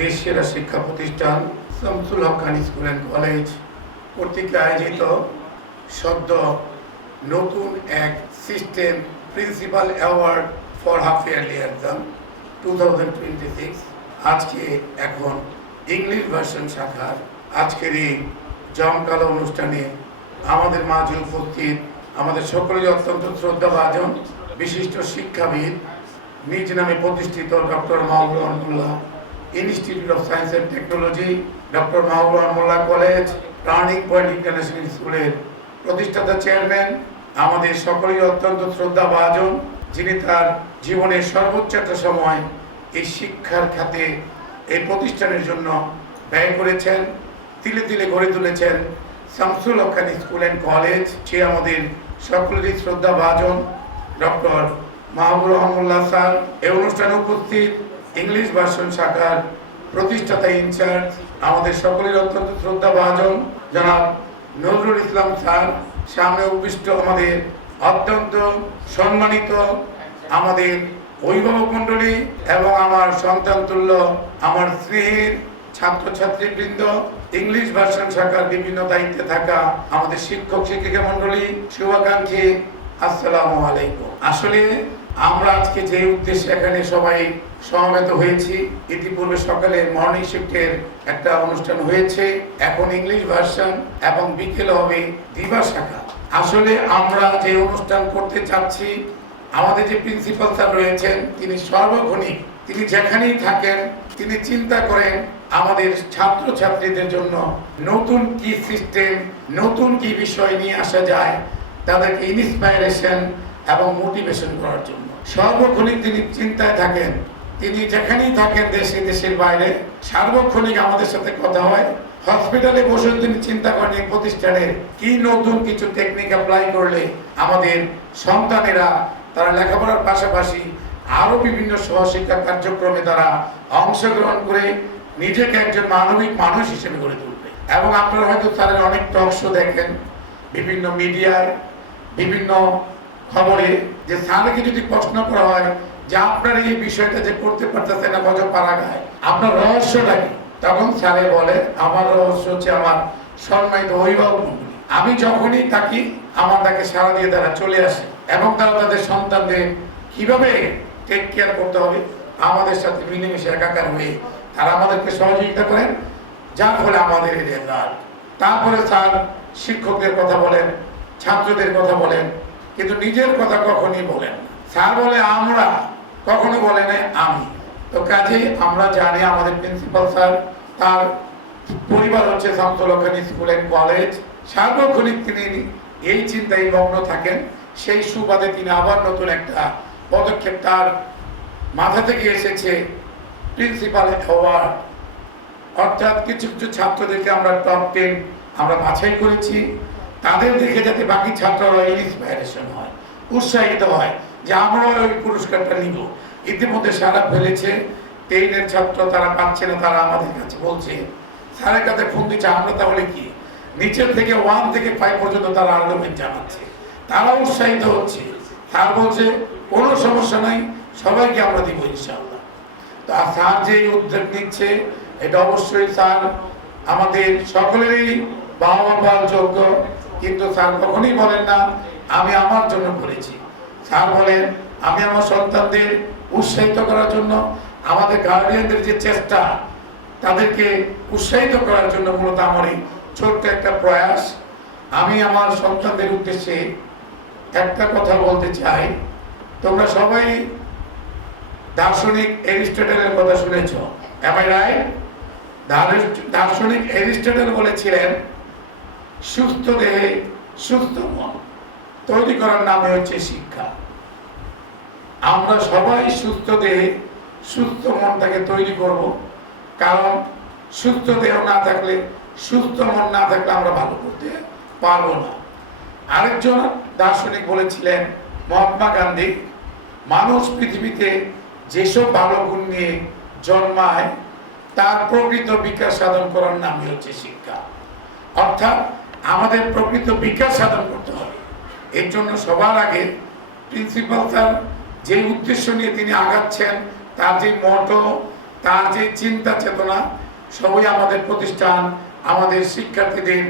দেশের শিক্ষা প্রতিষ্ঠান শামসুল হক খান স্কুল অ্যান্ড কলেজ কর্তৃক আয়োজিত সদ্য নতুন এক system principal award for half yearly exam 2026 আজকে এখন ইংলিশ ভার্সন শাখার আজকের এই জমকালো অনুষ্ঠানে আমাদের মাঝে উপস্থিত আমাদের সকলের অত্যন্ত শ্রদ্ধাভাজন বিশিষ্ট শিক্ষাবিদ নিজ নামে প্রতিষ্ঠিত doctor Mahbubur Rahmanullah institute of science and technology, doctor Mahbubur Rahmanullah college, turning point international স্কুলের প্রতিষ্ঠাতা চেয়ারম্যান, আমাদের সকলেই অত্যন্ত শ্রদ্ধাভাজন, যিনি তার জীবনের সর্বোচ্চ একটা সময় এই শিক্ষার খাতে এই প্রতিষ্ঠানের জন্য ব্যয় করেছেন, তিলে তিলে গড়ে তুলেছেন শামসুল হক খান স্কুল অ্যান্ড কলেজ। সে আমাদের সকলেরই শ্রদ্ধাভাজন ডক্টর মাহবুবুর রহমানুল্লাহ স্যার। এই অনুষ্ঠানে উপস্থিত ইংলিশ ভার্সন শাখার প্রতিষ্ঠাতা ইনচার্জ আমাদের সকলের অত্যন্ত শ্রদ্ধাভাজন জনাব নজরুল ইসলাম স্যার। সামনে উপবিষ্ট আমাদের অত্যন্ত সম্মানিত আমাদের অভিভাবক মণ্ডলী এবং আমার সন্তান তুল্য আমার স্নেহের ছাত্রছাত্রীবৃন্দ, ইংলিশ ভার্সন শাখার বিভিন্ন দায়িত্বে থাকা আমাদের শিক্ষক শিক্ষিকা মণ্ডলী, শুভাকাঙ্ক্ষী, আসসালামু আলাইকুম। আসলে আমরা আজকে যে উদ্দেশ্যে এখানে সবাই সমবেত হয়েছি, ইতিপূর্বে সকালে মর্নিং শিফটের একটা অনুষ্ঠান হয়েছে, এখন ইংলিশ ভার্সন এবং বিকেলে হবে দিবা শাখা। আসলে আমরা যে অনুষ্ঠান করতে চাচ্ছি, আমাদের যে প্রিন্সিপাল স্যার রয়েছেন তিনি সর্বক্ষণিক, তিনি যেখানেই থাকেন তিনি চিন্তা করেন আমাদের ছাত্রছাত্রীদের জন্য নতুন কি সিস্টেম, নতুন কি বিষয় নিয়ে আসা যায় তাদেরকে ইন্সপাইরেশন এবং মোটিভেশন করার জন্য সর্বক্ষণিক তিনি চিন্তায় থাকেন। তিনি যেখানেই থাকেন দেশে দেশের বাইরে সার্বক্ষণিক আমাদের সাথে কথা হয়। হসপিটালে বসে তিনি চিন্তা করেন এই প্রতিষ্ঠানের কি নতুন কিছু টেকনিক অ্যাপ্লাই করলে আমাদের সন্তানেরা তারা লেখাপড়ার পাশাপাশি আরো বিভিন্ন সহশিক্ষা কার্যক্রমে তারা অংশগ্রহণ করে নিজেকে একজন মানবিক মানুষ হিসেবে গড়ে তুলবে। এবং আপনারা হয়তো তাদের অনেক টক শো দেখেন বিভিন্ন মিডিয়ায়, বিভিন্ন খবরে, যে স্যারকে যদি প্রশ্ন করা হয় যে আপনার এই বিষয়টা যে করতে পারতেছে না গজ পারা গায়, আপনার রহস্যটা কি? তখন স্যারে বলে আমার রহস্য হচ্ছে আমার সম্মানিত অভিভাবক মণ্ডলী। আমি যখনই থাকি আমার তাকে সারা দিয়ে তারা চলে আসে এবং তারা তাদের সন্তানদের কিভাবে টেক কেয়ার করতে হবে আমাদের সাথে মিলেমিশে একাকার হয়ে তারা আমাদেরকে সহযোগিতা করেন, যার ফলে আমাদের এই রেজাল্ট। তারপরে স্যার শিক্ষকদের কথা বলেন, ছাত্রদের কথা বলেন, কিন্তু নিজের কথা কখনই বলেন না। স্যার বলে আমরা, কখনো বলে না আমি। তো কাজেই আমরা জানি আমাদের প্রিন্সিপাল স্যার, তার পরিবার হচ্ছে শামসুল হক খান স্কুল অ্যান্ড কলেজ। সার্বক্ষণিক তিনি এই চিন্তায় মগ্ন থাকেন। সেই সুবাদে তিনি আবার নতুন একটা পদক্ষেপ তার মাথা থেকে এসেছে, প্রিন্সিপাল অ্যাওয়ার্ড। অর্থাৎ কিছু কিছু ছাত্রদেরকে আমরা টপ 10 আমরা বাছাই করেছি, তাদের দেখে যাতে বাকি ছাত্ররা ইন্সপাইরেশন হয়, উৎসাহিত হয় যে আমরাও ওই পুরস্কারটা নিব। ইতিমধ্যে সারা ফেলেছে 10-এর ছাত্র, তারা পাচ্ছে না, তারা আমাদের কাছে বলছে, স্যারের কাছে ফোন দিচ্ছে, আমরা তাহলে কি নিচের থেকে 1 থেকে 5 পর্যন্ত তারা আর্গুমেন্ট জানাচ্ছে, তারা উৎসাহিত হচ্ছে। স্যার বলছে কোনো সমস্যা নাই, সবাইকে আমরা দিব ইনশাআল্লাহ। তো স্যার যে উদ্যোগ নিচ্ছে এটা অবশ্যই স্যার আমাদের সকলেরই বাহবা পাওয়ার যোগ্য। কিন্তু স্যার কখনই বলেন না আমি আমার জন্য করেছি। স্যার বলেন আমি আমার সন্তানদের উৎসাহিত করার জন্য, আমাদের গার্ডিয়ানদের যে চেষ্টা তাদেরকে উৎসাহিত করার জন্য মূলত আমার এই ছোট্ট একটা প্রয়াস। আমি আমার সন্তানদের উদ্দেশ্যে একটা কথা বলতে চাই। তোমরা সবাই দার্শনিক এরিস্টটলের কথা শুনেছ, am I right? দার্শনিক এরিস্টটল বলেছিলেন সুস্থ দেহে সুস্থ মন তৈরি করার নামে হচ্ছে শিক্ষা। আমরা সবাই সুস্থ দেহে সুস্থ মনটাকে তৈরি করব, কারণ সুস্থ দেহ না থাকলে, সুস্থ মন না থাকলে আমরা ভালো করতে পারবো না। আরেকজন দার্শনিক বলেছিলেন মহাত্মা গান্ধী, মানুষ পৃথিবীতে যেসব ভালো গুণ নিয়ে জন্মায় তার প্রকৃত বিকাশ সাধন করার নামই হচ্ছে শিক্ষা। অর্থাৎ আমাদের প্রকৃত বিকাশ সাধন করতে হবে। এর জন্য সবার আগে প্রিন্সিপাল স্যার যে উদ্দেশ্য নিয়ে তিনি আগাচ্ছেন, তার যে মটো, তার যে চিন্তা চেতনা সবই আমাদের প্রতিষ্ঠান আমাদের শিক্ষার্থীদের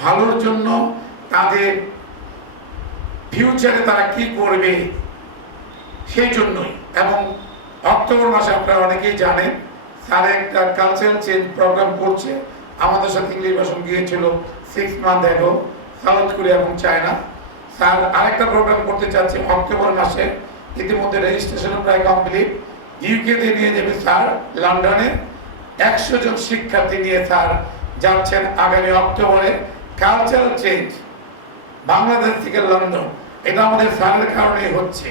ভালোর জন্য, তাদের ফিউচারে তারা কি করবে সেই জন্যই। এবং অক্টোবর মাসে আপনারা অনেকেই জানেন স্যার একটা কালচারাল চেঞ্জ প্রোগ্রাম করছে। আমাদের সাথে ইংলিশ ভাষণ গিয়েছিল 6 মান্থ অ্যাগো সাউথ কোরিয়া এবং চায়না। স্যার আরেকটা প্রোগ্রাম করতে চাচ্ছে অক্টোবর মাসে, ইতিমধ্যে রেজিস্ট্রেশন প্রায় কমপ্লিট। ইউকেতে নিয়ে যাবে স্যার লন্ডনে, 100 জন শিক্ষার্থী নিয়ে স্যার যাচ্ছেন আগামী অক্টোবরে। কালচারাল চেঞ্জ বাংলাদেশ থেকে লন্ডন, এটা আমাদের স্যারের কারণেই হচ্ছে।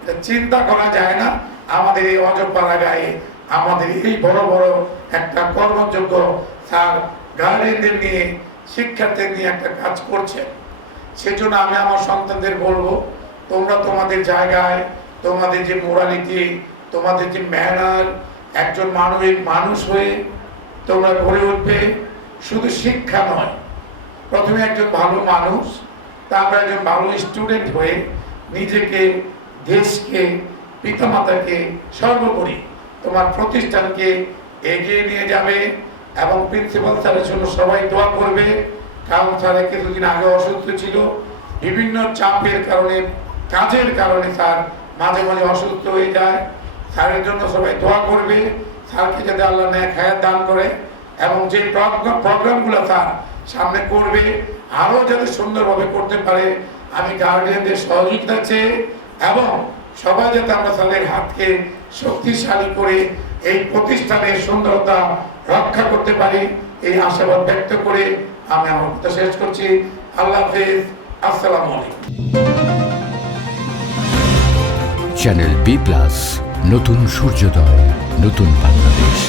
এটা চিন্তা করা যায় না আমাদের এই অজপাড়া গায়ে আমাদের এই বড় বড় একটা কর্মযোগ্য স্যার গার্ডিয়ানদের নিয়ে শিক্ষার্থীদের নিয়ে একটা কাজ করছে। সেজন্য আমি আমার সন্তানদের বলবো, তোমরা তোমাদের জায়গায় তোমাদের যে মোরালিটি, তোমাদের যে ম্যানার, একজন মানবিক মানুষ হয়ে তোমরা গড়ে উঠবে। শুধু শিক্ষা নয়, প্রথমে একজন ভালো মানুষ, তারপর একজন ভালো স্টুডেন্ট হয়ে নিজেকে, দেশকে, পিতামাতাকে, সর্বোপরি তোমার প্রতিষ্ঠানকে এগিয়ে নিয়ে যাবে। এবং প্রিন্সিপাল স্যারের জন্য সবাই দোয়া করবে, কারণ স্যার কিছুদিন আগে অসুস্থ ছিল, বিভিন্ন চাপের কারণে, কাজের কারণে স্যার মাঝে মাঝে অসুস্থ হয়ে যায়। স্যারের জন্য সবাই দোয়া করবে, স্যারকে যাতে আল্লাহ নেক হায়াত দান করে, এবং যে প্রোগ্রামগুলো স্যার সামনে করবে আরও যাতে সুন্দরভাবে করতে পারে। আমি গার্ডিয়ানদের সহযোগিতা চেয়ে এবং সবাই যাতে আমরা স্যারের হাতকে শক্তিশালী করে এই প্রতিষ্ঠানের সুন্দরতা রক্ষা করতে পারি, এই আশাবাদ ব্যক্ত করে আমি আমার কথা শেষ করছি। আল্লাহ হাফেজ, আসসালামু আলাইকুম। চ্যানেল বি+, নতুন সূর্যোদয়, নতুন বাংলাদেশ।